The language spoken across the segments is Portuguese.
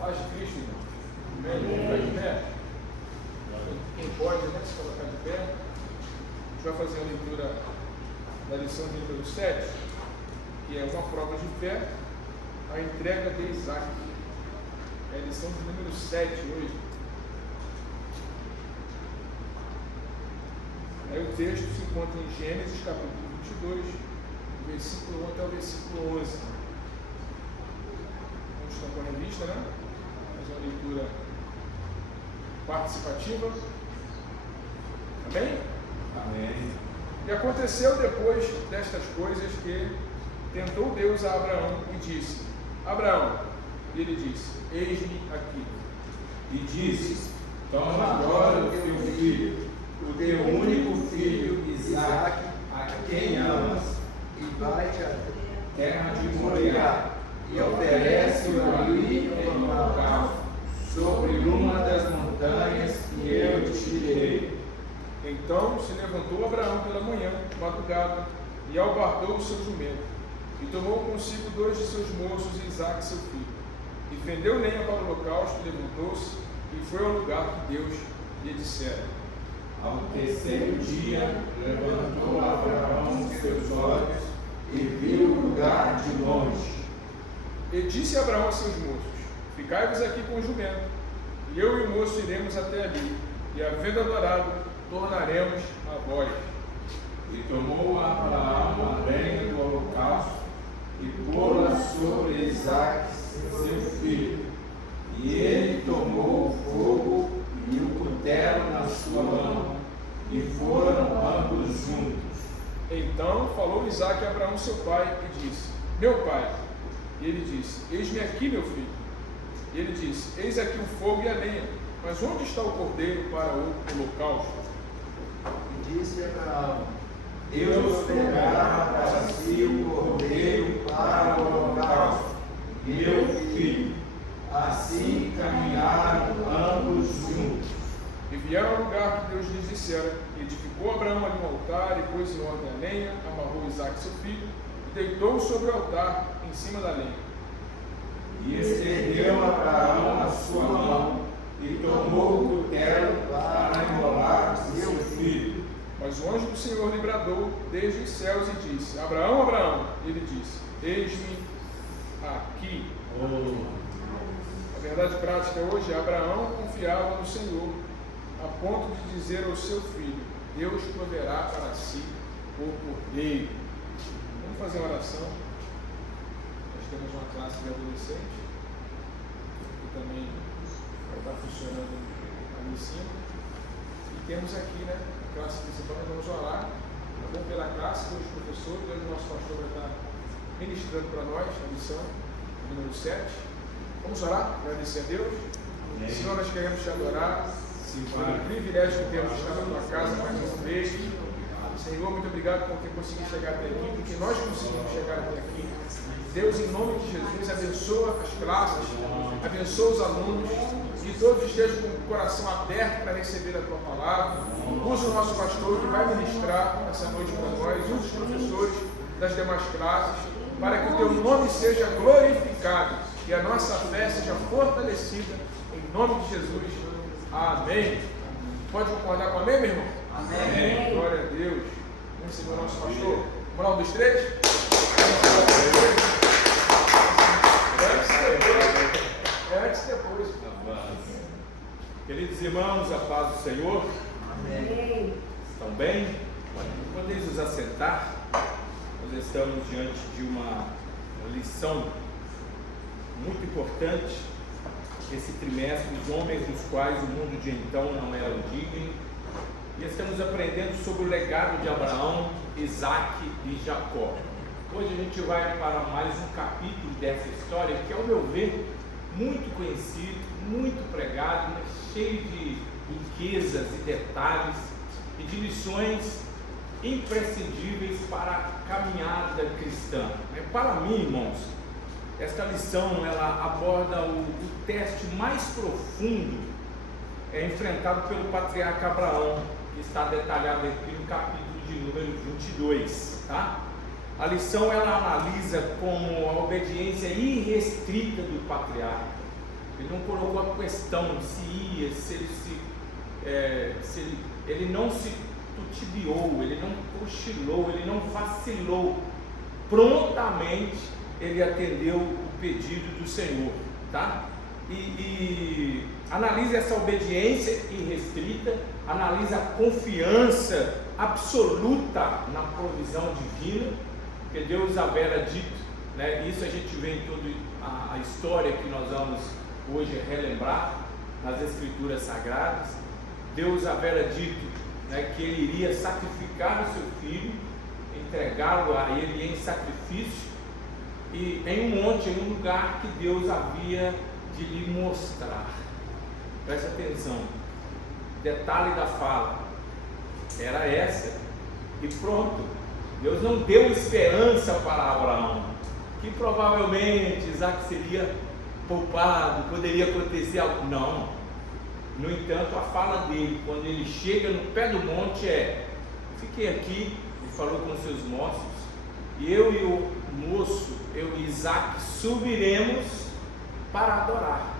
Paz de Cristo, irmão. Amém? Vamos ficar de pé? Quem pode, né, se colocar de pé. A gente vai fazer a leitura da lição de número 7, que é uma prova de fé, a entrega de Isaac. É a lição de número 7 hoje. Aí o texto se encontra em Gênesis capítulo 22, versículo 1 até o versículo 11. Vamos estar com a revista, né? Fazer uma leitura participativa. Amém? Amém. E aconteceu depois destas coisas que tentou Deus a Abraão e disse: Abraão, e ele disse: eis-me aqui. E disse: toma agora o teu filho, o teu único filho, Isaque, a quem amas, e vai-te à terra de Moriá, e oferece-o ali em holocausto, sobre uma das montanhas que eu te direi. Então se levantou Abraão pela manhã, madrugada, e albardou o seu jumento, e tomou consigo 2 de seus moços e Isaque seu filho, e fendeu lenha para o holocausto, levantou-se, e foi ao lugar que Deus lhe dissera. Ao terceiro dia, levantou Abraão os seus olhos e viu o lugar de longe. E disse Abraão a seus moços: ficai-vos aqui com o jumento, e eu e o moço iremos até ali, e havendo adorado, tornaremos a vós. E tomou Abraão a lenha do holocausto e pô-la sobre Isaque, seu filho. E ele tomou o fogo e o cutelo na sua mão, e foram ambos juntos. Então falou Isaque a Abraão seu pai e disse: meu pai. E ele disse: eis-me aqui, meu filho. E ele disse: eis aqui o fogo e a lenha, mas onde está o cordeiro para o holocausto? E disse Abraão: Deus pegará para si o cordeiro para o holocausto, meu filho. Assim caminharam ambos juntos. E vieram ao lugar que Deus lhes dissera, e edificou Abraão ali um altar, e pôs em ordem a lenha, amarrou Isaque seu filho, e deitou sobre o altar em cima da lenha. E estendeu Abraão a sua mão, e tomou o cutelo para imolar seu filho. Mas o anjo do Senhor lhe bradou desde os céus e disse: Abraão, Abraão. E ele disse: eis-me aqui. A verdade prática hoje é: Abraão confiava no Senhor, a ponto de dizer ao seu filho: Deus proverá para si o cordeiro. Vamos fazer uma oração. Nós temos uma classe de adolescente, que também vai estar funcionando ali em cima. E temos aqui, né, a classe principal. Nós vamos orar, tá bom? Pela classe, pelos professores. Hoje o nosso pastor vai estar ministrando para nós a lição número 7. Vamos orar, agradecer a Deus. Amém. Senhor, nós queremos te adorar. Pelo privilégio que temos de estar na tua casa mais uma vez. Senhor, muito obrigado por ter conseguido chegar até aqui, porque nós conseguimos chegar até aqui. Deus, em nome de Jesus, abençoa as classes, abençoa os alunos, que todos estejam com o coração aberto para receber a tua palavra. Usa o nosso pastor que vai ministrar essa noite para nós, usa os professores das demais classes, para que o teu nome seja glorificado e a nossa fé seja fortalecida, em nome de Jesus. Amém. Pode concordar com amém, meu irmão? Amém. Glória a Deus. Vamos receber o nosso pastor. Vamos lá, 1, 2, 3. Antes e depois. Queridos irmãos, a paz do Senhor. Amém. Estão bem? Podem nos assentar. Nós estamos diante de uma lição muito importante. Esse trimestre, os homens dos quais o mundo de então não era digno. E estamos aprendendo sobre o legado de Abraão, Isaque e Jacó. Hoje a gente vai para mais um capítulo dessa história que, ao meu ver, muito conhecido, muito pregado, mas cheio de riquezas e detalhes e de lições imprescindíveis para a caminhada cristã. Para mim, irmãos, esta lição ela aborda o teste mais profundo enfrentado pelo patriarca Abraão, que está detalhado aqui no capítulo de número 22, tá? A lição ela analisa como a obediência irrestrita do patriarca Ele não colocou a questão se ia, ele não se tutibiou, ele não cochilou, ele não vacilou. Prontamente ele atendeu o pedido do Senhor, tá? E analise essa obediência irrestrita, analise a confiança absoluta na provisão divina, que Deus havera dito, né? Isso a gente vê em toda a história que nós vamos hoje relembrar nas Escrituras Sagradas. Deus havera dito, né, que Ele iria sacrificar o seu filho, entregá-lo a Ele em sacrifício, e em um monte, em um lugar que Deus havia de lhe mostrar. Preste atenção, detalhe da fala era essa, e pronto. Deus não deu esperança para Abraão, que provavelmente Isaac seria poupado, poderia acontecer algo. Não. No entanto, a fala dele, quando ele chega no pé do monte, fiquei aqui, ele falou com seus moços, e eu e o moço, eu e Isaac, subiremos para adorar,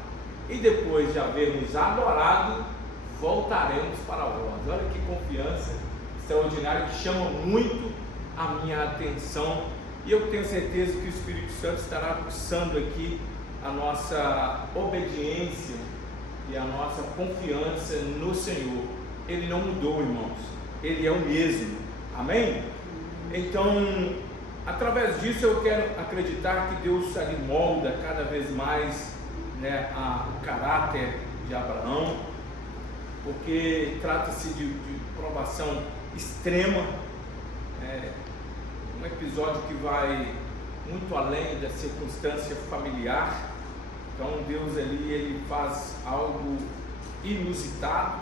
e depois de havermos adorado, voltaremos para vós. Olha que confiança extraordinária, que chama muito a minha atenção, e eu tenho certeza que o Espírito Santo estará aguçando aqui a nossa obediência e a nossa confiança no Senhor. Ele não mudou, irmãos, Ele é o mesmo, amém? Então, através disso eu quero acreditar que Deus ali molda cada vez mais, né, o caráter de Abraão, porque trata-se de provação extrema, um episódio que vai muito além da circunstância familiar. Então Deus ali, Ele faz algo inusitado,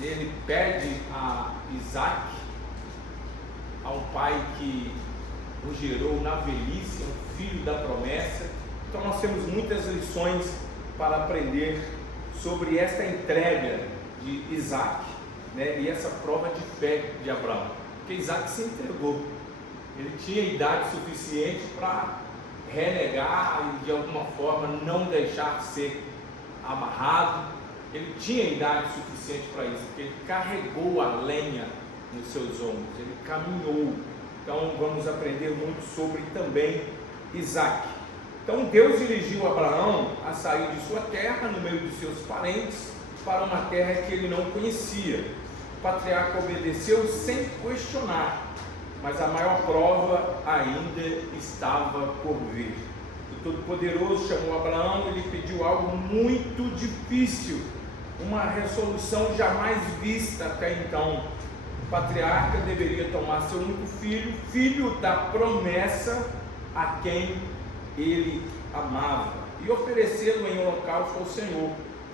Ele pede a Isaac, a um pai que o gerou na velhice, um filho da promessa. Então nós temos muitas lições para aprender sobre esta entrega de Isaac, né, e essa prova de fé de Abraão, porque Isaac se entregou, ele tinha idade suficiente para renegar e de alguma forma não deixar ser amarrado. Ele tinha idade suficiente para isso, porque ele carregou a lenha nos seus ombros, ele caminhou. Então vamos aprender muito sobre também Isaac. Então Deus dirigiu Abraão a sair de sua terra, no meio de seus parentes, para uma terra que ele não conhecia. O patriarca obedeceu sem questionar, mas a maior prova ainda estava por vir. O Todo-Poderoso chamou Abraão e lhe pediu algo muito difícil, uma resolução jamais vista até então. O patriarca deveria tomar seu único filho, filho da promessa, a quem ele amava, e oferecê-lo em holocausto ao Senhor.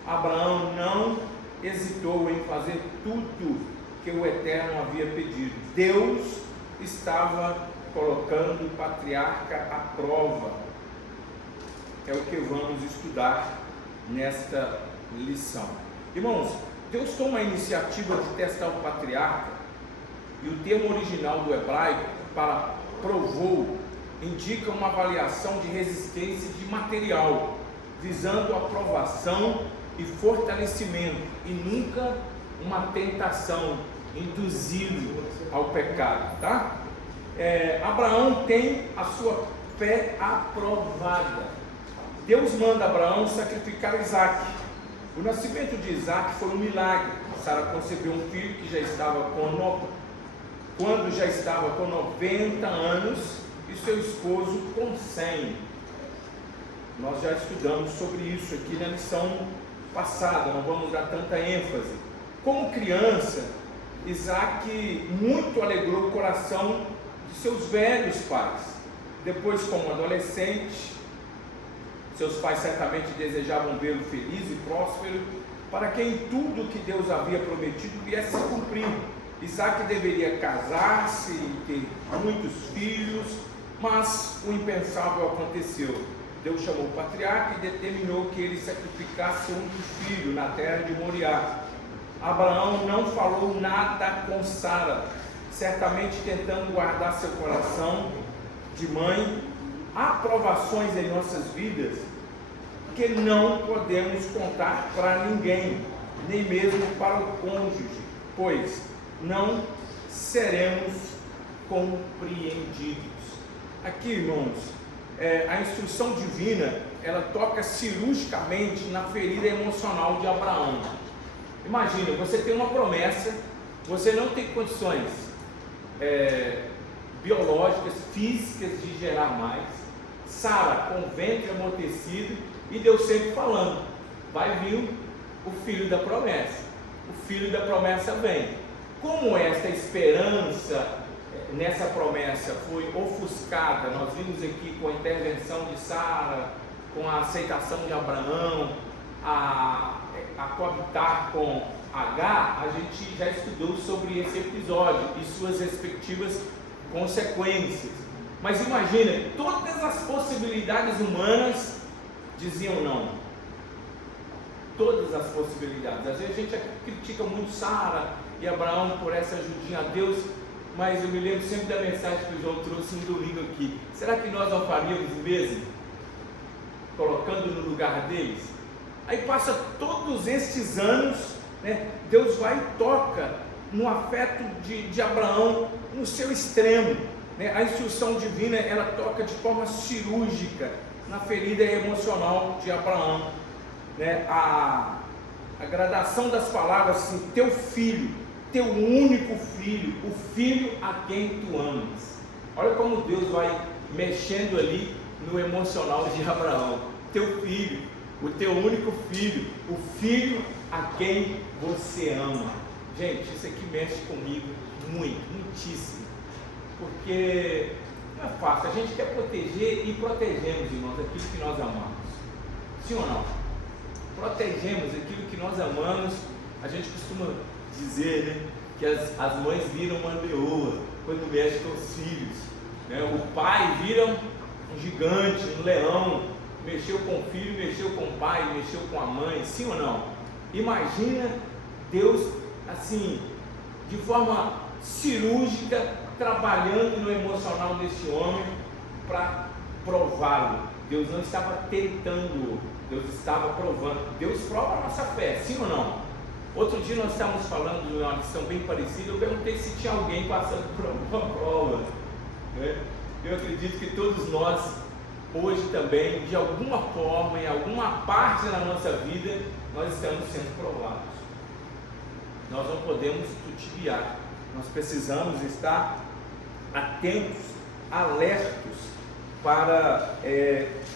Abraão não hesitou em fazer tudo que o Eterno havia pedido. Deus estava colocando o patriarca à prova. É o que vamos estudar nesta lição. Irmãos, Deus toma a iniciativa de testar o patriarca, e o termo original do hebraico para provou indica uma avaliação de resistência de material, visando a aprovação e fortalecimento, e nunca uma tentação, induzindo ao pecado, tá? Abraão tem a sua fé aprovada. Deus manda Abraão sacrificar Isaac. O nascimento de Isaac foi um milagre. Sara concebeu um filho que quando já estava com 90 anos, e seu esposo com 100. Nós já estudamos sobre isso aqui na lição passada, não vamos dar tanta ênfase. Como criança, Isaac muito alegrou o coração de seus velhos pais. Depois, como adolescente, seus pais certamente desejavam vê-lo feliz e próspero, para que em tudo que Deus havia prometido viesse a cumprir. Isaac deveria casar-se e ter muitos filhos, mas o impensável aconteceu. Deus chamou o patriarca e determinou que ele sacrificasse um filho na terra de Moriá. Abraão não falou nada com Sara, certamente tentando guardar seu coração de mãe. Há provações em nossas vidas porque não podemos contar para ninguém, nem mesmo para o cônjuge, pois não seremos compreendidos. Aqui, irmãos, a instrução divina, ela toca cirurgicamente na ferida emocional de Abraão. Imagina, você tem uma promessa, você não tem condições biológicas, físicas de gerar mais, Sara com o ventre amortecido, e Deus sempre falando, vai vir o filho da promessa, o filho da promessa vem. Como esta esperança nessa promessa foi ofuscada, nós vimos aqui com a intervenção de Sara, com a aceitação de Abraão, a coabitar com Agar, a gente já estudou sobre esse episódio e suas respectivas consequências. Mas imagina, todas as possibilidades humanas diziam não. Todas as possibilidades. Às vezes a gente critica muito Sara e Abraão por essa ajudinha a Deus, mas eu me lembro sempre da mensagem que o João trouxe no domingo aqui. Será que nós não faríamos o mesmo? Colocando no lugar deles? Aí passa todos estes anos, né? Deus vai e toca no afeto de Abraão, no seu extremo, né? A instrução divina, ela toca de forma cirúrgica na ferida emocional de Abraão, né? A gradação das palavras assim, teu filho, teu único filho, o filho a quem tu amas. Olha como Deus vai mexendo ali no emocional de Abraão. Teu filho, o teu único filho, o filho a quem você ama. Gente, isso aqui mexe comigo muito, muitíssimo, porque não é fácil. A gente quer proteger e protegemos, irmãos, aquilo que nós amamos. Sim ou não? Protegemos aquilo que nós amamos. A gente costuma dizer, né, que as mães viram uma leoa quando mexe com os filhos, né? O pai vira um gigante, um leão, mexeu com o filho, mexeu com o pai, mexeu com a mãe. Sim ou não? Imagina Deus assim, de forma cirúrgica, trabalhando no emocional desse homem para prová-lo. Deus não estava tentando, Deus estava provando. Deus prova a nossa fé, sim ou não? Outro dia nós estávamos falando de uma lição bem parecida. Eu perguntei se tinha alguém passando por alguma prova, né? Eu acredito que todos nós hoje também, de alguma forma, em alguma parte da nossa vida, nós estamos sendo provados. Nós não podemos titubear, nós precisamos estar atentos, alertos, para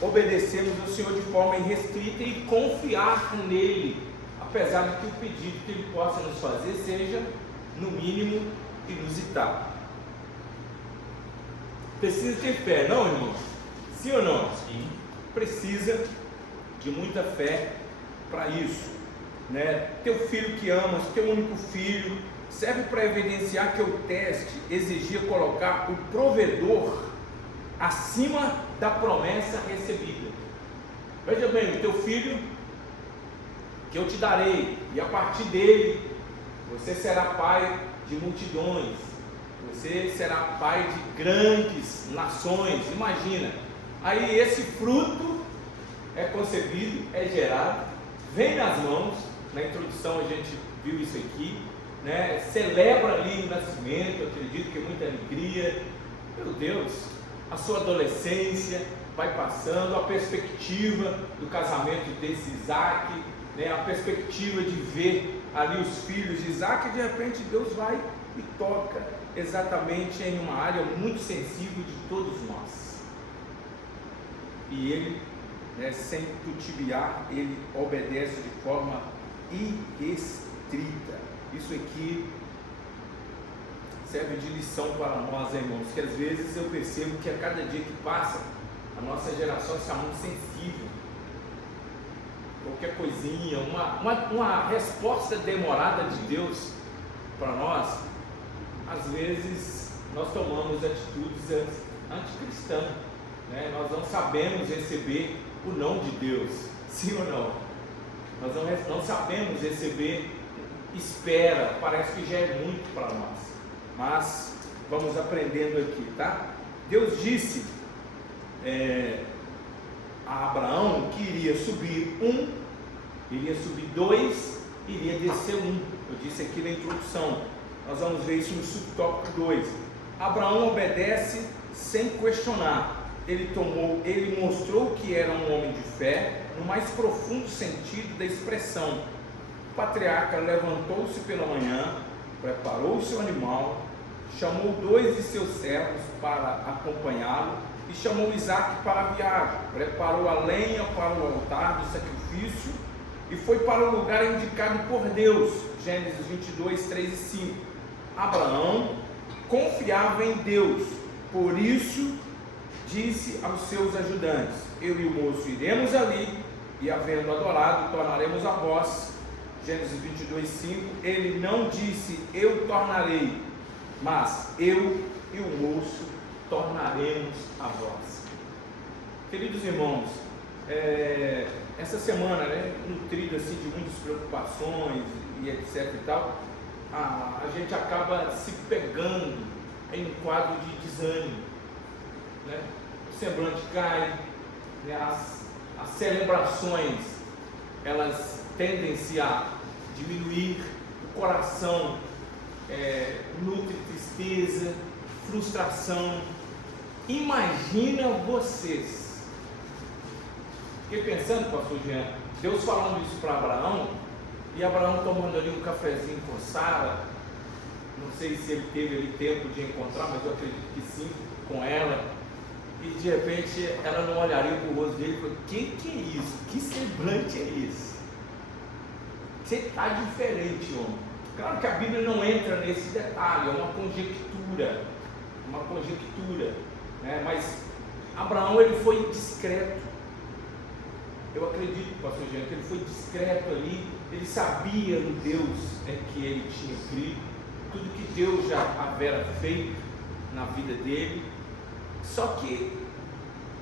obedecermos ao Senhor de forma irrestrita e confiar nele, apesar de que o pedido que ele possa nos fazer seja, no mínimo, inusitado. Precisa ter fé, não, irmão? Sim ou não? Sim. Precisa de muita fé para isso, né? Teu filho que amas, teu único filho, serve para evidenciar que o teste exigia colocar o provedor acima da promessa recebida. Veja bem, o teu filho que eu te darei, e a partir dele você será pai de multidões, você será pai de grandes nações. Imagina, aí esse fruto é concebido, é gerado, vem nas mãos. Na introdução a gente viu isso aqui, né? Celebra ali o nascimento, acredito que é muita alegria. Meu Deus, a sua adolescência vai passando, a perspectiva do casamento desse Isaac, né? A perspectiva de ver ali os filhos de Isaac, e de repente Deus vai e toca exatamente em uma área muito sensível de todos nós. E ele, né, sem titubear, ele obedece de forma irrestrita. Isso aqui serve de lição para nós, irmãos, que às vezes eu percebo que a cada dia que passa, a nossa geração está muito sensível. Qualquer coisinha, uma resposta demorada de Deus para nós, às vezes nós tomamos atitudes anticristãs, né? Nós não sabemos receber o não de Deus, sim ou não? Nós não sabemos receber espera, parece que já é muito para nós, mas vamos aprendendo aqui, tá? Deus disse a Abraão que iria subir um, iria subir dois, iria descer um. Eu disse aqui na introdução. Nós vamos ver isso no subtópico 2. Abraão obedece sem questionar. Ele mostrou que era um homem de fé no mais profundo sentido da expressão. O patriarca levantou-se pela manhã, preparou o seu animal, chamou 2 de seus servos para acompanhá-lo e chamou Isaque para a viagem. Preparou a lenha para o altar do sacrifício e foi para o lugar indicado por Deus. Gênesis 22, 3 e 5. Abraão confiava em Deus, por isso disse aos seus ajudantes: eu e o moço iremos ali, e havendo adorado, tornaremos a vós. Gênesis 22, 5. Ele não disse eu tornarei, mas eu e o moço tornaremos a vós. Queridos irmãos, essa semana, nutrida assim de muitas preocupações e etc e tal, a gente acaba se pegando em um quadro de desânimo, o semblante cai, as celebrações elas tendem-se a diminuir, o coração nutre tristeza, frustração. Imagina vocês, fiquei pensando, pastor Jean, Deus falando isso para Abraão, e Abraão tomando ali um cafezinho com Sara. Não sei se ele teve ali tempo de encontrar, mas eu acredito que sim, com ela. E de repente ela não olharia para o rosto dele e falou: que é isso? Que semblante é esse? Você está diferente, homem. Claro que a Bíblia não entra nesse detalhe, é uma conjectura, mas Abraão ele foi discreto. Eu acredito, pastor Jean, que ele foi discreto ali. Ele sabia no Deus que ele tinha crido, tudo que Deus já havia feito na vida dele. Só que,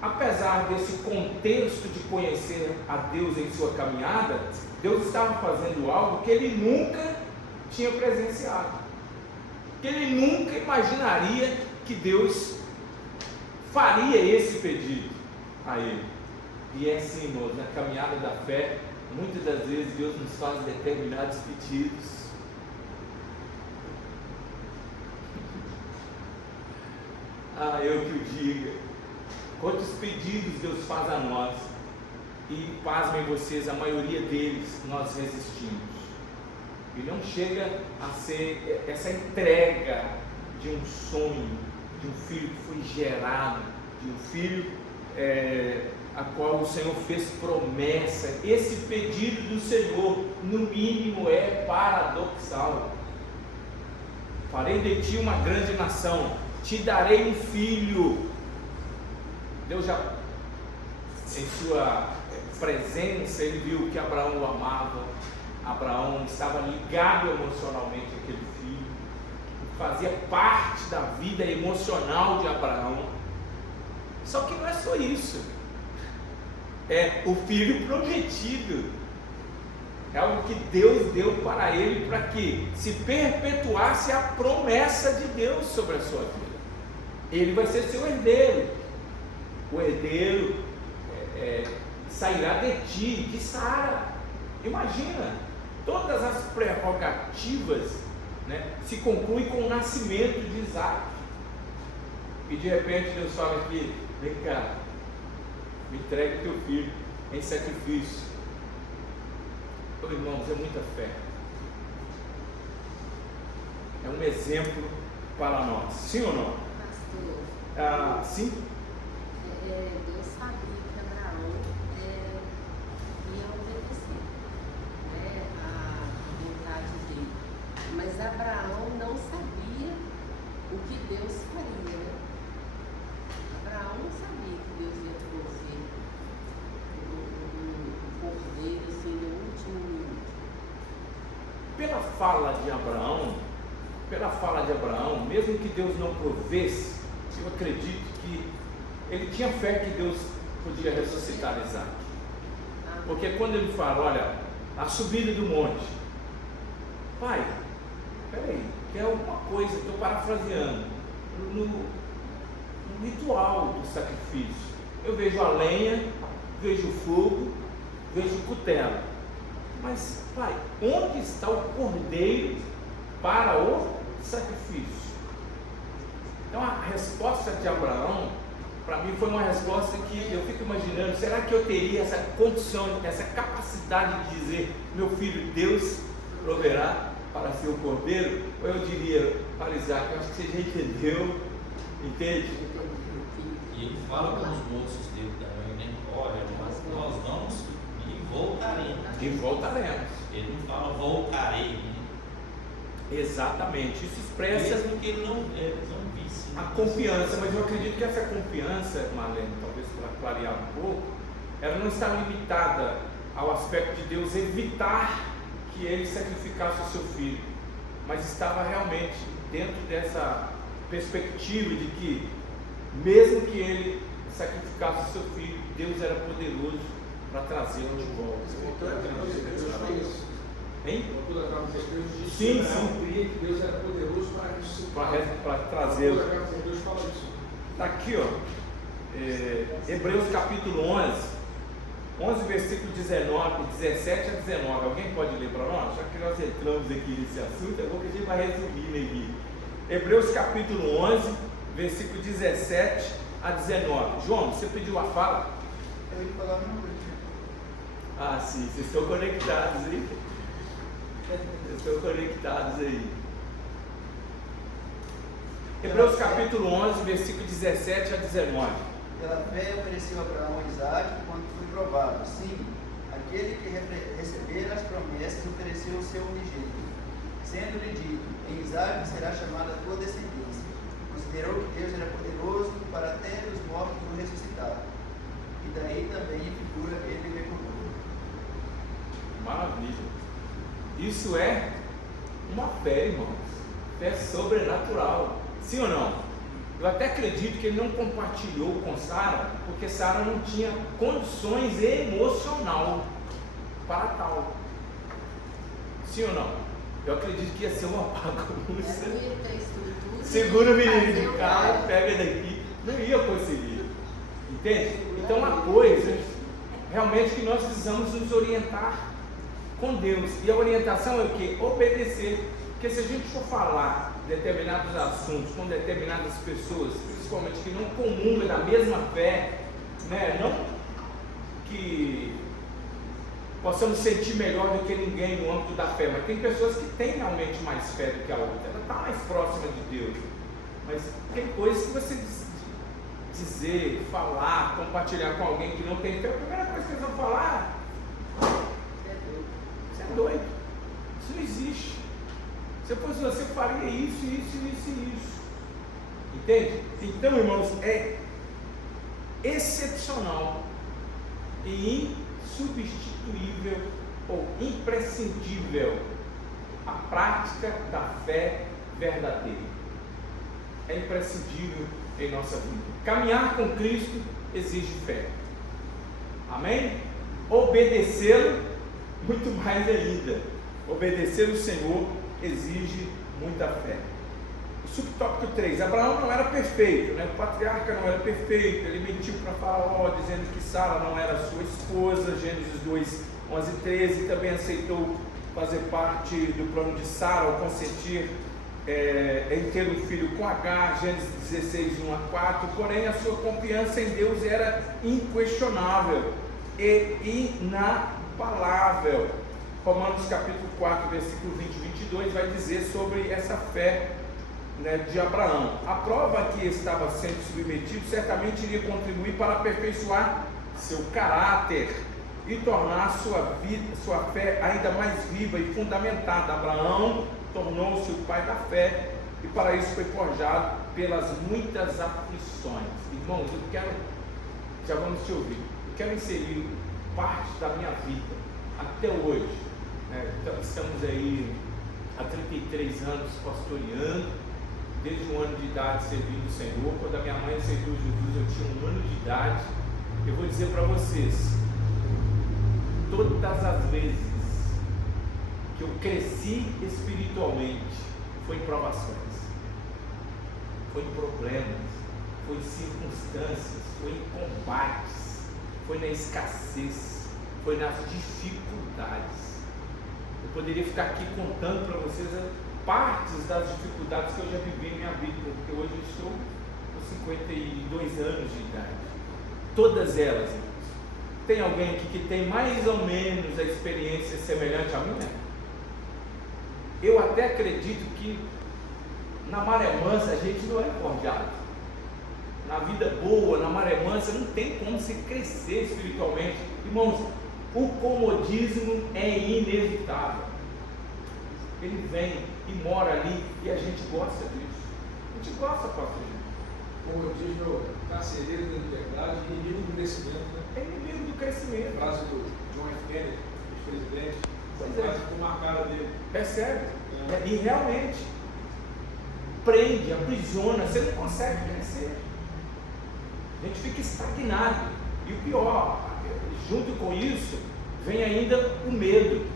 apesar desse contexto de conhecer a Deus em sua caminhada, Deus estava fazendo algo que ele nunca tinha presenciado, que ele nunca imaginaria que Deus faria esse pedido a ele. E é assim, irmãos, na caminhada da fé, muitas das vezes Deus nos faz determinados pedidos. Eu que o diga. Quantos pedidos Deus faz a nós, e pasmem vocês, a maioria deles nós resistimos. E não chega a ser essa entrega de um sonho, de um filho que foi gerado, de um filho a qual o Senhor fez promessa. Esse pedido do Senhor, no mínimo, é paradoxal. Farei de ti uma grande nação, te darei um filho. Deus já, em sua presença, ele viu que Abraão o amava. Abraão estava ligado emocionalmente àquele filho, fazia parte da vida emocional de Abraão. Só que não é só isso, é o filho prometido, é algo que Deus deu para ele, para que se perpetuasse a promessa de Deus sobre a sua vida. Ele vai ser seu herdeiro. O herdeiro sairá de ti, de Sara. Imagina, todas as prerrogativas se concluem com o nascimento de Isaac. E de repente Deus fala aqui: vem cá, me entregue teu filho em sacrifício. Então, irmãos, é muita fé, é um exemplo para nós, sim ou não? Pastor, sim? Deus sabia que Abraão ia obedecer a vontade dele, mas Abraão não sabia o que Deus faria, Abraão não sabia que Deus ia prover um cordeiro assim no último minuto. Pela fala de Abraão, mesmo que Deus não provesse, eu acredito que ele tinha fé que Deus podia ressuscitar Isaac. Porque quando ele fala, olha, a subida do monte, pai, peraí, tem alguma coisa, estou parafraseando, no ritual do sacrifício, eu vejo a lenha, vejo fogo, vejo cutelo. Mas, pai, onde está o cordeiro para o sacrifício? Então a resposta de Abraão, para mim, foi uma resposta que eu fico imaginando: será que eu teria essa condição, essa capacidade de dizer, meu filho, Deus proverá para ser o cordeiro? Ou eu diria para Isaac, eu acho que você já entendeu, entende? E ele fala com os moços dele também, né? Olha, mas nós vamos e voltaremos. E voltaremos. Ele não fala voltarei, né? Exatamente, isso expressa Mesmo que ele não visse a confiança, mas eu acredito que essa confiança, Marlene, talvez para clarear um pouco, ela não está limitada ao aspecto de Deus evitar que ele sacrificasse o seu filho, mas estava realmente dentro dessa perspectiva de que, mesmo que ele sacrificasse o seu filho, Deus era poderoso para trazê-lo de volta. Hein? Sim, sim. Que Deus era poderoso para ressuscitar. Para trazê-lo. Deus fala isso. Está aqui, ó. Hebreus capítulo 11, versículo 17 a 19. Alguém pode ler para nós? Já que nós entramos aqui nesse assunto, eu vou pedir para resumir aqui. Hebreus capítulo 11, versículo 17 a 19. João, você pediu a fala? Eu ia falar uma coisa. Ah, sim, vocês estão conectados aí. Estão conectados aí. Hebreus capítulo 11, versículo 17 a 19. Pela fé ofereceu Abraão a Isaac quando foi provado. Sim, aquele que recebera as promessas ofereceu o seu unigênito, sendo-lhe dito: em Isaac será chamada a tua descendência. Considerou que Deus era poderoso para até dos mortos o ressuscitar. E daí também figura ele recordou. Maravilha. Isso é uma fé, irmãos. Fé sobrenatural. Sim ou não? Eu até acredito que ele não compartilhou com Sara, porque Sara não tinha condições emocional para tal. Sim ou não? Eu acredito que ia ser uma bagunça. Segura o menino de carro, pega daqui. Não ia conseguir. Entende? Então há coisas realmente que nós precisamos nos orientar com Deus. E a orientação é o quê? Obedecer. Porque se a gente for falar determinados assuntos com determinadas pessoas, principalmente que não comungam da mesma fé, né? Não que possamos sentir melhor do que ninguém no âmbito da fé, mas tem pessoas que têm realmente mais fé do que a outra, ela está mais próxima de Deus, mas tem coisas que você dizer, falar, compartilhar com alguém que não tem fé, a primeira coisa que eles vão falar: você é doido, isso não existe. Se eu fosse você, faria isso, isso, isso e isso. Entende? Então, irmãos, é excepcional e insubstituível ou imprescindível a prática da fé verdadeira. É imprescindível em nossa vida. Caminhar com Cristo exige fé. Amém? Obedecê-lo, muito mais ainda. Obedecer o Senhor exige muita fé. Subtópico 3. Abraão não era perfeito, né? O patriarca não era perfeito, ele mentiu para Faraó, dizendo que Sara não era sua esposa, Gênesis 2, 11 e 13, também aceitou fazer parte do plano de Sara ao consentir em ter um filho com Agar, Gênesis 16, 1 a 4, porém a sua confiança em Deus era inquestionável e inabalável. Romanos capítulo 4, versículo 20 e 22 vai dizer sobre essa fé, né, de Abraão. A prova que estava sendo submetido certamente iria contribuir para aperfeiçoar seu caráter e tornar sua fé ainda mais viva e fundamentada. Abraão tornou-se o pai da fé e para isso foi forjado pelas muitas aflições. Irmãos, já vamos te ouvir, eu quero inserir parte da minha vida até hoje, né? Estamos aí há 33 anos pastoreando, desde 1 ano de idade servindo o Senhor. Quando a minha mãe aceitou Jesus, eu tinha 1 ano de idade. Eu vou dizer para vocês, todas as vezes que eu cresci espiritualmente, foi em provações, foi em problemas, foi em circunstâncias, foi em combates, foi na escassez, foi nas dificuldades. Eu poderia ficar aqui contando para vocês partes das dificuldades que eu já vivi em minha vida, porque hoje eu estou com 52 anos de idade. Todas elas, irmãos. Tem alguém aqui que tem mais ou menos a experiência semelhante à minha? Eu até acredito que na maré mansa a gente não é forjado. Na vida boa, na maré mansa, não tem como se crescer espiritualmente. Irmãos, o comodismo é inevitável. Ele vem e mora ali e a gente gosta disso. A gente gosta, pastor. Como diz meu carcereiro da liberdade, inimigo do crescimento. Né? É inimigo do crescimento. A frase do John F. Kennedy, ex-presidente, Pois é. quase com uma cara dele. Percebe? E realmente prende, aprisiona, você não consegue crescer. A gente fica estagnado. E o pior, junto com isso, vem ainda o medo.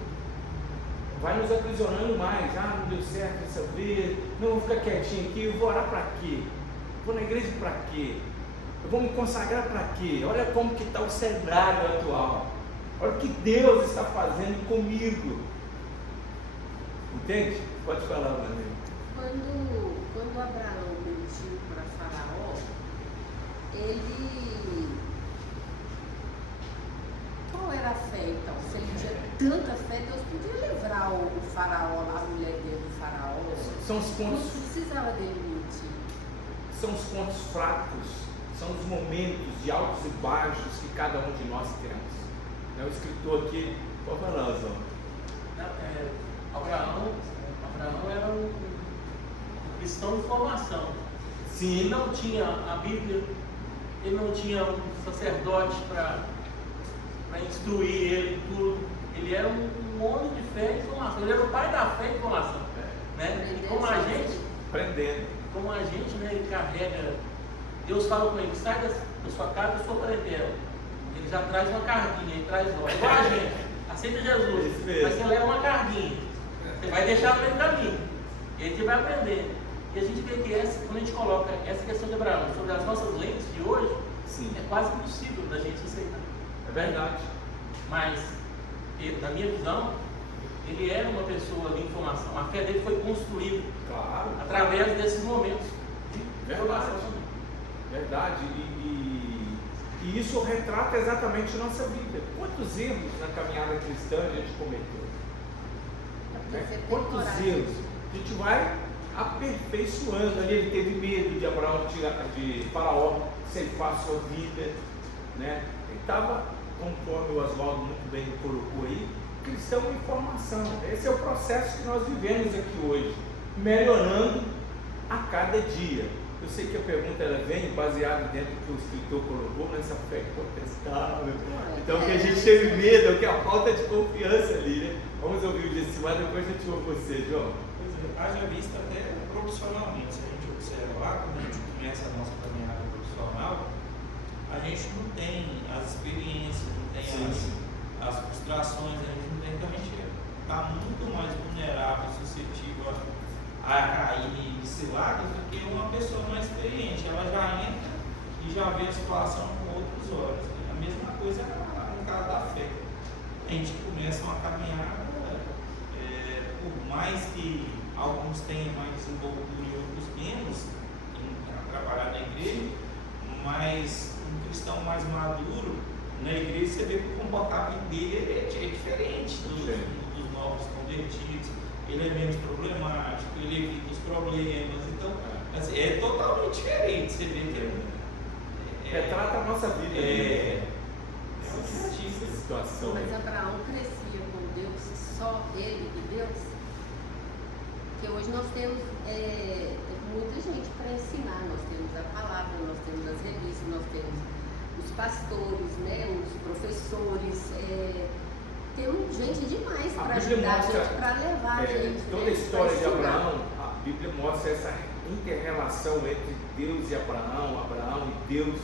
Vai nos aprisionando mais. Ah, não deu certo dessa vez. Não, vou ficar quietinho aqui. Eu vou orar para quê? Vou na igreja para quê? Eu vou me consagrar para quê? Olha como que está o cenário atual. Olha o que Deus está fazendo comigo. Entende? Pode falar, Maria. Quando Abraão mentiu para Faraó, qual era a fé então? Se ele tinha tanta fé, Deus podia livrar o Faraó, a mulher dele do Faraó. São os Não pontos, precisava dele mentir. são os pontos fracos, são os momentos de altos e baixos que cada um de nós temos. O escritor aqui, pode falar, Zão. Abraão era um cristão de formação. Sim. Ele não tinha a Bíblia, ele não tinha um sacerdote para instruir ele em tudo. Ele era um homem de fé e formação. Ele era o pai da fé e formação. Né? E como a gente, né, ele carrega, Deus fala com ele, sai da sua casa, da sua parentela. Ele já traz uma carguinha, ele traz igual a gente, aceita Jesus, mas você leva uma carguinha, você vai deixar no meio do caminho, e a gente vai aprender. E a gente vê que quando a gente coloca essa questão de Abraão sobre as nossas lentes de hoje, Sim. é quase impossível da gente aceitar. É verdade. Mas, na minha visão, ele era uma pessoa de informação, a fé dele foi construída Claro. através desses momentos de formação. Verdade. E isso retrata exatamente nossa vida. Quantos erros na caminhada cristã a gente cometeu? Quantos erros? A gente vai aperfeiçoando. Ali ele teve medo de Abraão, de Faraó ceifar sua vida, né? Ele estava, conforme o Oswaldo muito bem colocou aí, cristão em formação. Esse é o processo que nós vivemos aqui hoje, melhorando a cada dia. Eu sei que a pergunta ela vem baseada dentro do que o escritor colocou, nessa fé incontestável. Então o que a gente teve medo é o que a falta de confiança ali, né? Vamos ouvir o Gessimar, depois a gente ouve você, João. Pois é, haja vista até profissionalmente, se a gente observar, quando a gente começa a nossa caminhada profissional, a gente não tem as experiências, não tem as frustrações, a gente não tem, então a gente está muito mais vulnerável, suscetível a cair em ciladas do que uma pessoa mais experiente. Ela já entra e já vê a situação com outros olhos. A mesma coisa no caso da fé. A gente começa uma caminhada, por mais que alguns tenham mais desenvoltura e outros menos em trabalhar na igreja, mas um cristão mais maduro na igreja, você vê que o comportamento dele é diferente dos novos convertidos. Ele é menos problemático, ele evita os problemas, então assim, é totalmente diferente. Você vê que retrata a nossa vida. Essa situação. Mas Abraão crescia com Deus, só ele e Deus. Porque hoje nós temos muita gente para ensinar, nós temos a palavra, nós temos as revistas, nós temos os pastores, né, os professores, temos gente demais para ajudar a gente, para levar a gente. Toda a história de Abraão, a Bíblia mostra essa inter-relação entre Deus e Abraão e Deus,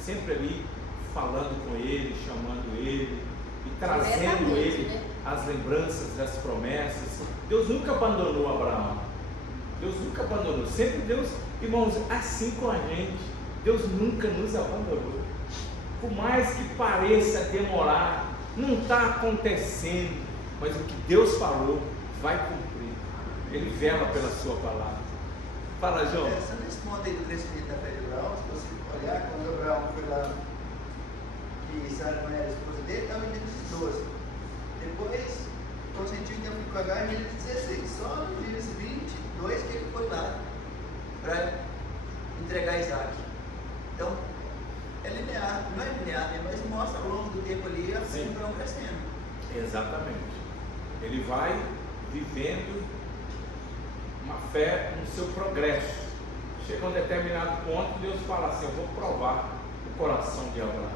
sempre ali falando com ele, chamando ele e trazendo ele, né, as lembranças das promessas. Deus nunca abandonou Abraão. Deus nunca abandonou. Sempre Deus, irmãos, assim com a gente. Deus nunca nos abandonou. por mais que pareça demorar, não está acontecendo, mas o que Deus falou vai cumprir. Ele vela pela sua palavra. Fala, João. Pensando nesse ponto aí do crescimento da fé de Abraão, se você olhar, quando Abraão foi lá, que Sara não era a esposa dele, estava em Gênesis 12. Depois, consentiu em tempo de pagar em Gênesis 16. Só no Gênesis 22 que ele foi lá para entregar Isaac. Então, é linear, não é linear, né? Mas mostra ao longo do tempo ali a fé de Abraão crescendo. Exatamente. Ele vai vivendo uma fé no seu progresso. Chega a um determinado ponto, Deus fala assim: eu vou provar o coração de Abraão,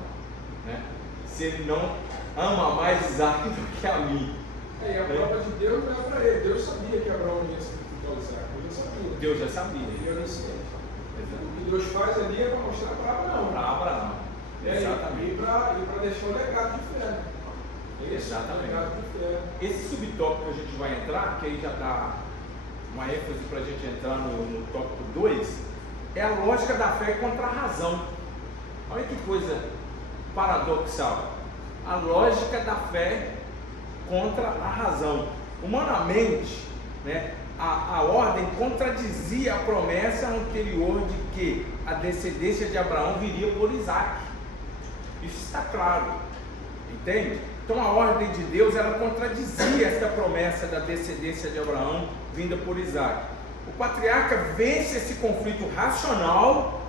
né? Se ele não ama mais Isaac do que a mim. E a prova de Deus não é para ele. Deus sabia que Abraão ia sacrificar Isaac. Deus já sabia. Ele era ciente. O que Deus faz ali é para mostrar para Abraão. Para Abraão. Exatamente. E para deixar o legado de fé. Exatamente. Legado de fé. Esse subtópico que a gente vai entrar, que aí já dá uma ênfase para a gente entrar no tópico 2, é a lógica da fé contra a razão. Olha que coisa paradoxal. A lógica da fé contra a razão. Humanamente, né, a ordem contradizia a promessa anterior de que a descendência de Abraão viria por Isaac. Isso está claro, entende? Então a ordem de Deus, ela contradizia esta promessa da descendência de Abraão vinda por Isaac. O patriarca vence esse conflito racional,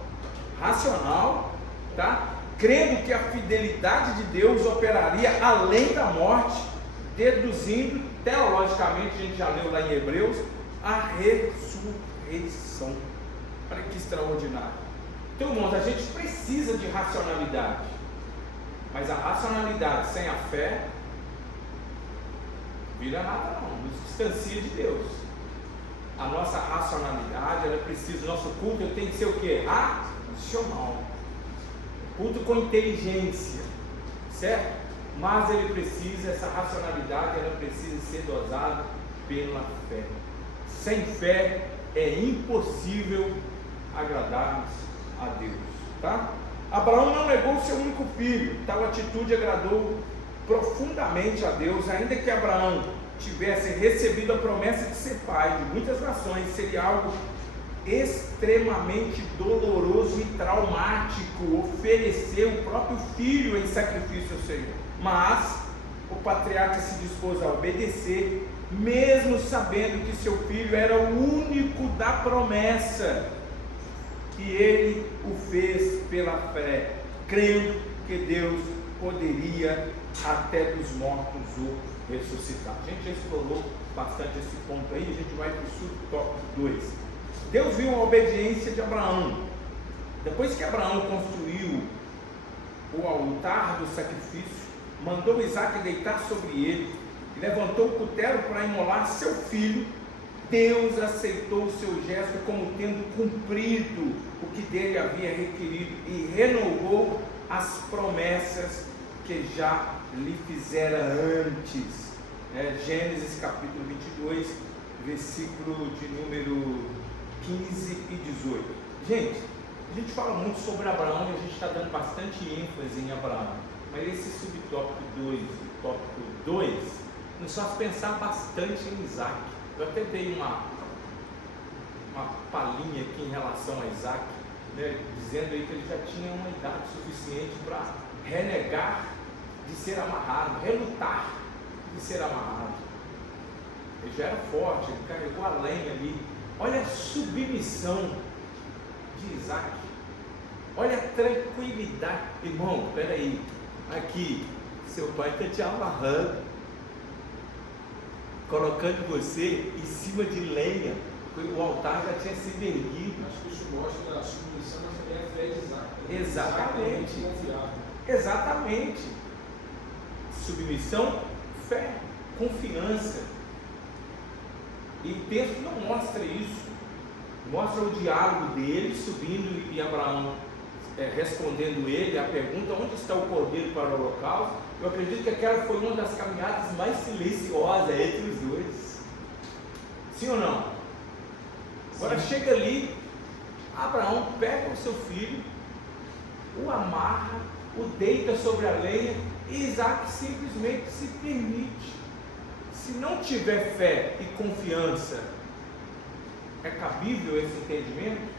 tá? Crendo que a fidelidade de Deus operaria além da morte, deduzindo, teologicamente, a gente já leu lá em Hebreus, a ressurreição. Olha que extraordinário. Então, irmãos, a gente precisa de racionalidade, mas a racionalidade sem a fé vira nada não, nos distancia de Deus. A nossa racionalidade, ela precisa, o nosso culto tem que ser o quê? Racional. Culto com inteligência, certo? Mas ele precisa, essa racionalidade, ela precisa ser dosada pela fé. Sem fé é impossível agradarmos a Deus, tá? Abraão não negou seu único filho. Tal atitude agradou profundamente a Deus. Ainda que Abraão tivesse recebido a promessa de ser pai de muitas nações, seria algo extremamente doloroso e traumático oferecer o próprio filho em sacrifício ao Senhor. Mas o patriarca se dispôs a obedecer, mesmo sabendo que seu filho era o único da promessa, e ele o fez pela fé, crendo que Deus poderia até dos mortos o ressuscitar. A gente já explorou bastante esse ponto aí, a gente vai para o subtópico 2. Deus viu a obediência de Abraão. Depois que Abraão construiu o altar do sacrifício, mandou Isaac deitar sobre ele, e levantou o cutelo para imolar seu filho. Deus aceitou o seu gesto como tendo cumprido o que dele havia requerido e renovou as promessas que já lhe fizera antes. Gênesis capítulo 22, versículo de número 15 e 18. Gente, a gente fala muito sobre Abraão e a gente está dando bastante ênfase em Abraão, mas esse subtópico 2, o tópico 2, nos faz pensar bastante em Isaac. Eu até dei uma palhinha aqui em relação a Isaac, né, dizendo aí que ele já tinha uma idade suficiente para renegar de ser amarrado, relutar de ser amarrado. Ele já era forte, ele carregou a lenha ali. Olha a submissão de Isaac, olha a tranquilidade. Irmão, peraí, aqui, seu pai está te amarrando, colocando você em cima de lenha, o altar já tinha sido erguido. Acho que isso mostra a submissão, mas também a fé de Isaac. Exatamente. Exatamente. Submissão, fé, confiança. E o texto não mostra isso. Mostra o diálogo dele subindo e Abraão respondendo ele a pergunta: onde está o cordeiro para o holocausto? Eu acredito que aquela foi uma das caminhadas mais silenciosas entre os dois. Sim ou não? Agora chega ali, Abraão pega o seu filho, o amarra o deita sobre a lenha e Isaac simplesmente se permite. Se não tiver fé e confiança, é cabível esse entendimento?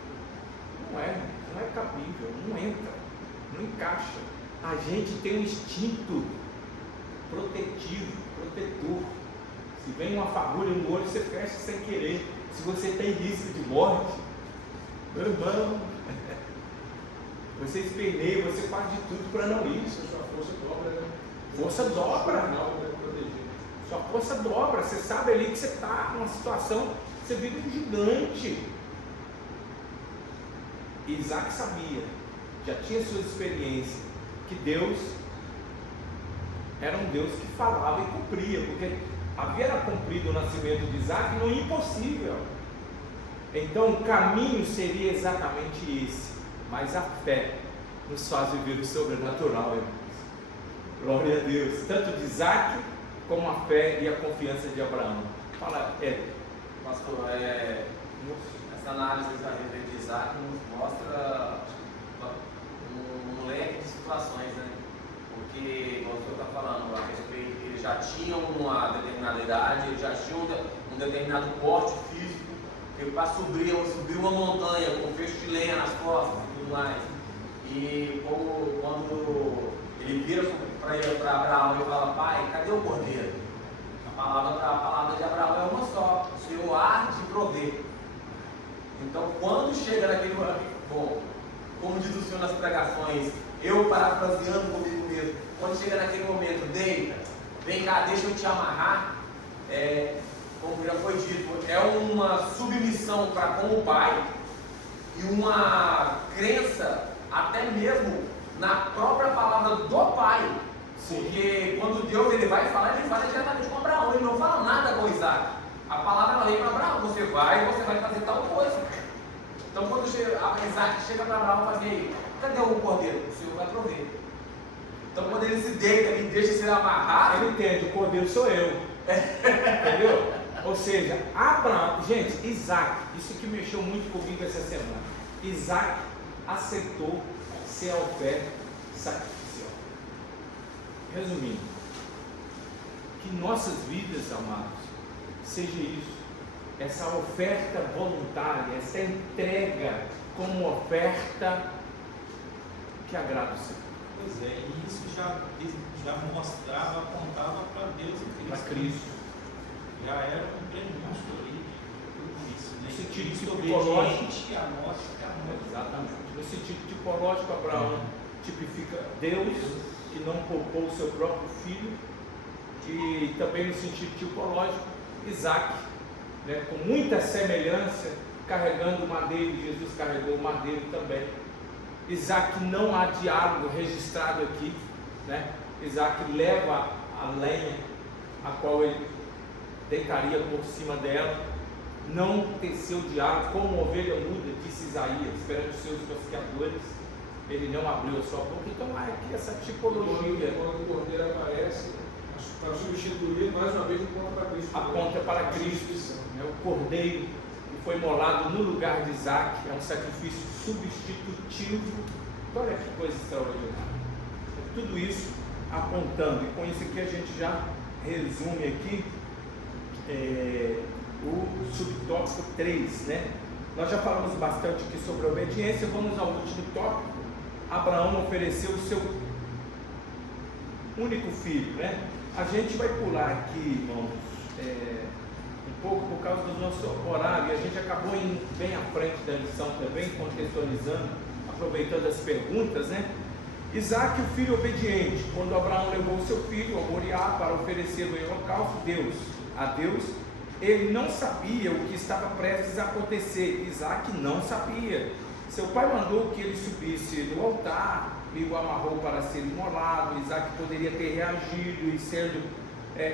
Não é cabível, não entra, não encaixa. A gente tem um instinto protetivo, protetor. Se vem uma fagulha no olho, você fecha sem querer. Se você tem risco de morte, meu irmão, você esperneia, você faz de tudo para não ir. Sua força dobra, né? Força dobra. Não, né? Protegido. Sua força dobra. Você sabe ali que você está numa situação, você vive um gigante. Isaac sabia, já tinha sua experiência, que Deus era um Deus que falava e cumpria, porque havia cumprido o nascimento de Isaac no impossível. Então o caminho seria exatamente esse, mas a fé nos faz viver o sobrenatural, irmãos. Glória a Deus, tanto de Isaac como a fé e a confiança de Abraão. Fala, Pastor, essa análise da vida de Isaac nos mostra um leque de situações, né? Porque, como o senhor está falando a respeito, eles já tinham uma determinada idade, eles já tinham um determinado porte físico, que para subir uma montanha com feixe de lenha nas costas e tudo mais. E quando ele vira para Abraão e fala: pai, cadê o cordeiro? A palavra de Abraão é uma só: o Senhor há de prover. Então, quando chega naquele momento, bom, como diz o Senhor nas pregações, eu parafraseando comigo mesmo, quando chega naquele momento, deita, vem cá, deixa eu te amarrar, como já foi dito, é uma submissão para com o pai e uma crença até mesmo na própria palavra do pai. Porque quando Deus ele fala diretamente com Abraão, ele não fala nada com Isaac. A palavra vem para Abraão: você vai fazer tal coisa. Então quando Isaac chega para Abraão e fala assim: cadê o cordeiro? O Senhor vai prover. Então quando ele se deita e deixa ser amarrado, ele entende, o cordeiro sou eu. Entendeu? Ou seja, Abraão, gente, Isaac, isso que mexeu muito comigo essa semana. Isaac aceitou ser a oferta sacrificial. Resumindo, que nossas vidas, amados, seja isso, essa oferta voluntária, essa entrega como oferta que agrada o Senhor. Pois é, e isso já mostrava, apontava para Deus e Cristo. Para Cristo. Já era um prenúncio ali de tudo isso, né? No sentido Cristo tipológico. obediente a nós, Exatamente. No sentido tipológico, Abraão tipifica Deus, que não poupou o seu próprio filho, e também no sentido tipológico, Isaac, né, com muita semelhança, carregando o madeiro. Jesus carregou o madeiro também. Isaac, não há diálogo registrado aqui, né? Isaac leva a lenha, a qual ele deitaria por cima dela. Não teceu diálogo, como ovelha muda, disse Isaías, perante os seus tosqueadores, ele não abriu a sua boca. Então há aqui essa tipologia. Quando o cordeiro aparece, para substituir, mais uma vez, aponta para Cristo. Né? O cordeiro que foi imolado no lugar de Isaac é um sacrifício substitutivo. Olha que coisa extraordinária. Tudo isso apontando, e com isso aqui a gente já resume aqui o subtópico 3, né? Nós já falamos bastante aqui sobre a obediência. Vamos ao último tópico. Abraão ofereceu o seu único filho, né? A gente vai pular aqui, irmãos, um pouco por causa do nosso horário, e a gente acabou indo bem à frente da lição também, contextualizando, aproveitando as perguntas, né? Isaac, o filho obediente. Quando Abraão levou seu filho ao Moriá para oferecê-lo em holocausto a Deus, ele não sabia o que estava prestes a acontecer. Isaac não sabia. Seu pai mandou que ele subisse no altar e o amarrou para ser imolado. Isaac poderia ter reagido e, sendo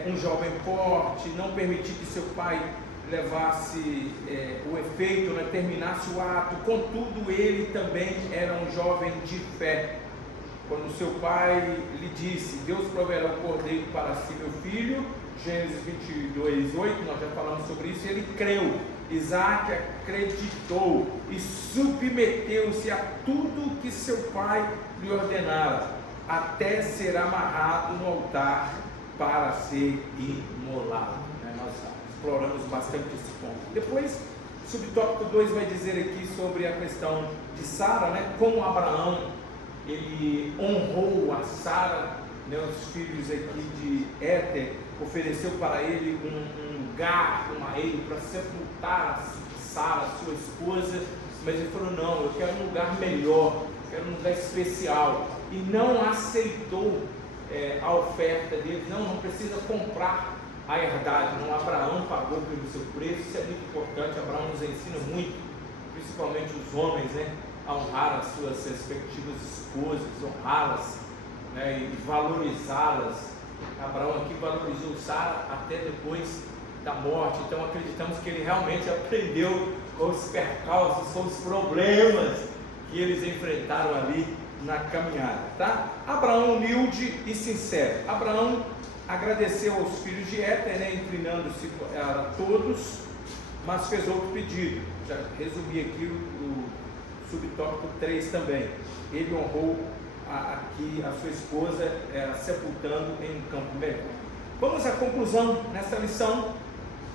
um jovem forte, não permitir que seu pai levasse o efeito, né, terminasse o ato. Contudo, ele também era um jovem de fé. Quando seu pai lhe disse: Deus proverá o cordeiro para si, meu filho, Gênesis 22:8, nós já falamos sobre isso, ele creu. Isaac acreditou e submeteu-se a tudo que seu pai lhe ordenara. até ser amarrado no altar para ser imolado. Nós exploramos bastante esse ponto. Depois, o subtópico 2 vai dizer aqui sobre a questão de Sara, como Abraão ele honrou a Sara, os filhos aqui de Éter, ofereceu para ele um lugar, um arreio para sepultar Sara, sua esposa, mas ele falou: não, eu quero um lugar melhor, quero um lugar especial, e não aceitou a oferta dele. Não precisa comprar a herdade, não. Abraão pagou pelo seu preço. Isso é muito importante. Abraão nos ensina muito, principalmente os homens, a honrar as suas respectivas esposas, honrá-las, e valorizá-las. Abraão aqui valorizou Sara até depois da morte. Então acreditamos que ele realmente aprendeu com os percalços, com os problemas que eles enfrentaram ali na caminhada, tá? Abraão humilde e sincero. Abraão agradeceu aos filhos de Éter, inclinando-se a todos, mas fez outro pedido. Já resumi aqui o subtópico 3 também. Ele honrou aqui a sua esposa, sepultando em um campo melhor. Vamos à conclusão nessa lição.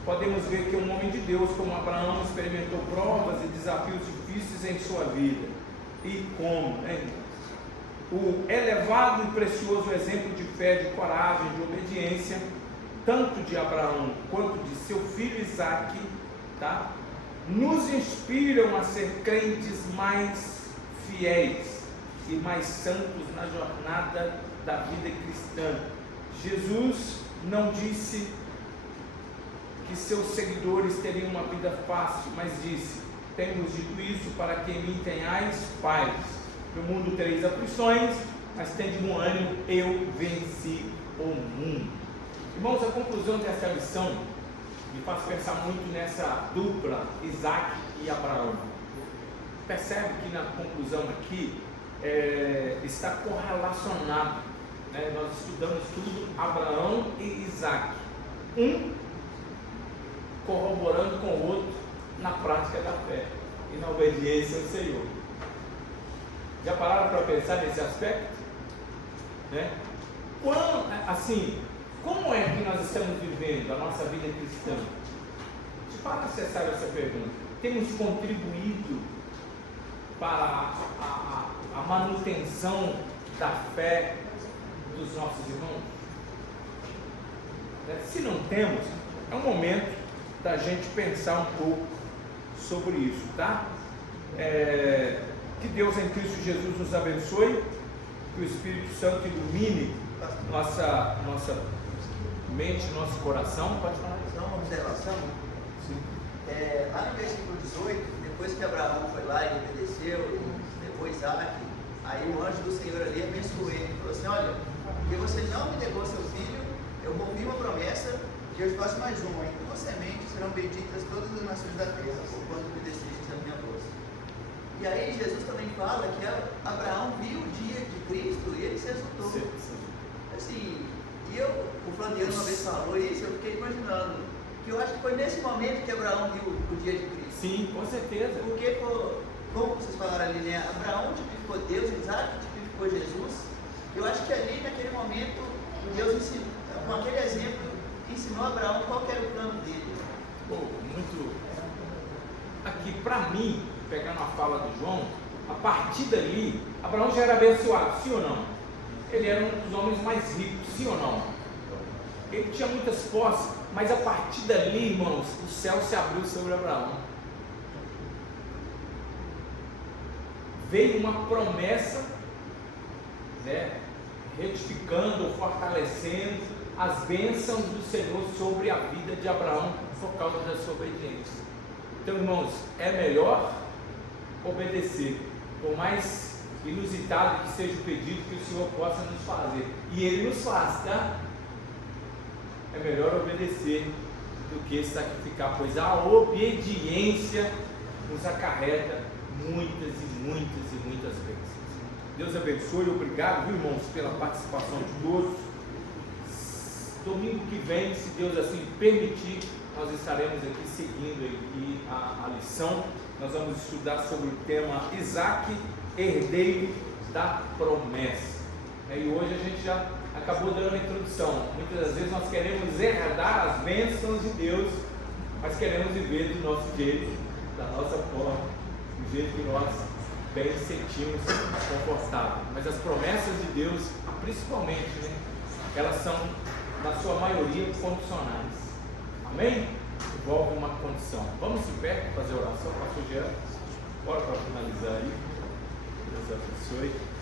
Podemos ver que um homem de Deus como Abraão experimentou provas e desafios difíceis em sua vida. E como, o elevado e precioso exemplo de fé, de coragem, de obediência, tanto de Abraão quanto de seu filho Isaque, tá? Nos inspiram a ser crentes mais fiéis e mais santos na jornada da vida cristã. Jesus não disse que seus seguidores teriam uma vida fácil, mas disse: tenho-vos dito isso para que em mim tenhais paz. No mundo tereis aflições, mas tende bom ânimo, eu venci o mundo. Irmãos, a conclusão dessa lição me faz pensar muito nessa dupla, Isaque e Abraão. Percebe que na conclusão aqui está correlacionado, nós estudamos tudo, Abraão e Isaque, um corroborando com o outro na prática da fé e na obediência ao Senhor. Já pararam para pensar nesse aspecto? Como é que nós estamos vivendo a nossa vida cristã? Se para acessar essa pergunta, temos contribuído para a manutenção da fé dos nossos irmãos? Se não temos, é um momento da gente pensar um pouco sobre isso, tá? Que Deus em Cristo Jesus nos abençoe, que o Espírito Santo ilumine nossa mente, nosso coração. Pode falar. Uma observação. Sim. Lá no versículo 18, depois que Abraão foi lá e obedeceu, e levou Isaque, aí o anjo do Senhor ali abençoou ele, falou assim: olha, porque você não me negou seu filho, eu cumpri uma promessa, que eu te faço mais uma, em tua semente serão benditas todas as nações da terra, por quanto obedeceste a minha voz. E aí Jesus também fala que Abraão viu o dia de Cristo e ele se exultou. Assim, e o Flamengo uma vez falou isso, eu fiquei imaginando, que eu acho que foi nesse momento que Abraão viu o dia de Cristo. Sim, com certeza. Porque, como vocês falaram ali, Abraão tipificou Deus, Isaque tipificou Jesus. Eu acho que ali, naquele momento, Deus ensinou, com aquele exemplo, ensinou a Abraão qual que era o plano dele. Muito. Aqui, para mim, pegando a fala do João, a partir dali, Abraão já era abençoado, sim ou não? Ele era um dos homens mais ricos, sim ou não? Ele tinha muitas posses, mas a partir dali, irmãos, o céu se abriu sobre Abraão. Veio uma promessa, retificando, fortalecendo as bênçãos do Senhor sobre a vida de Abraão por causa da sua obediência. Então, irmãos, é melhor obedecer, por mais inusitado que seja o pedido que o Senhor possa nos fazer, e Ele nos faz, tá? É melhor obedecer do que sacrificar, pois a obediência nos acarreta muitas e muitas e muitas bênçãos. Deus abençoe, obrigado, viu, irmãos, pela participação de todos. Domingo que vem, se Deus assim permitir, nós estaremos aqui seguindo aqui a lição. Nós vamos estudar sobre o tema Isaque, herdeiro da promessa. E hoje a gente já acabou dando a introdução. Muitas das vezes nós queremos herdar as bênçãos de Deus, mas queremos viver do nosso jeito, da nossa forma, do jeito que nós bem sentimos confortável. Mas as promessas de Deus, principalmente, né, elas são, na sua maioria, condicionais. Amém? Envolve uma condição. Vamos em pé fazer oração, pastor Gerardo. Bora para finalizar aí. Deus abençoe.